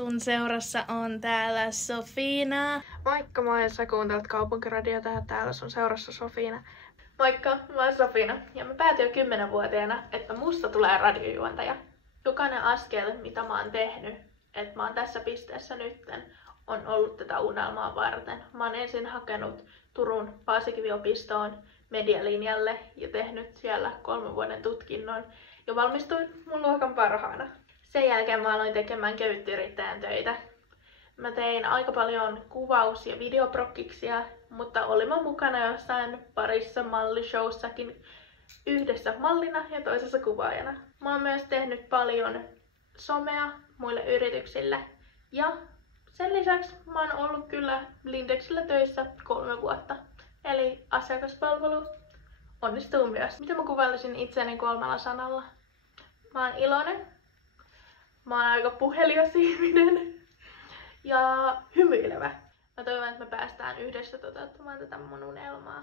Sun seurassa on täällä Sofiina. Moikka, moi, ja sä kuuntelet Kaupunkiradiota ja täällä sun seurassa Sofiina. Moikka, mä oon Sofiina ja mä päätin jo 10-vuotiaana, että musta tulee radiojuontaja. Jokainen askel, mitä mä oon tehnyt, että mä oon tässä pisteessä nytten, on ollut tätä unelmaa varten. Mä oon ensin hakenut Turun Paasikivi-opistoon medialinjalle ja tehnyt siellä 3 vuoden tutkinnon ja valmistuin mun luokan parhaana. Sen jälkeen mä aloin tekemään kevytyrittäjän töitä. Mä tein aika paljon kuvaus- ja videoprokkiksia, mutta olin mä mukana jossain parissa mallishowssakin yhdessä mallina ja toisessa kuvaajana. Mä oon myös tehnyt paljon somea muille yrityksille ja sen lisäksi mä oon ollut kyllä Lindexillä töissä 3 vuotta. Eli asiakaspalvelu onnistuu myös. Miten mä kuvailisin itseäni 3 sanalla? Mä oon iloinen. Mä oon aika puhelias ihminen ja hymyilevä. Mä toivon, että me päästään yhdessä toteuttamaan tätä mun unelmaa.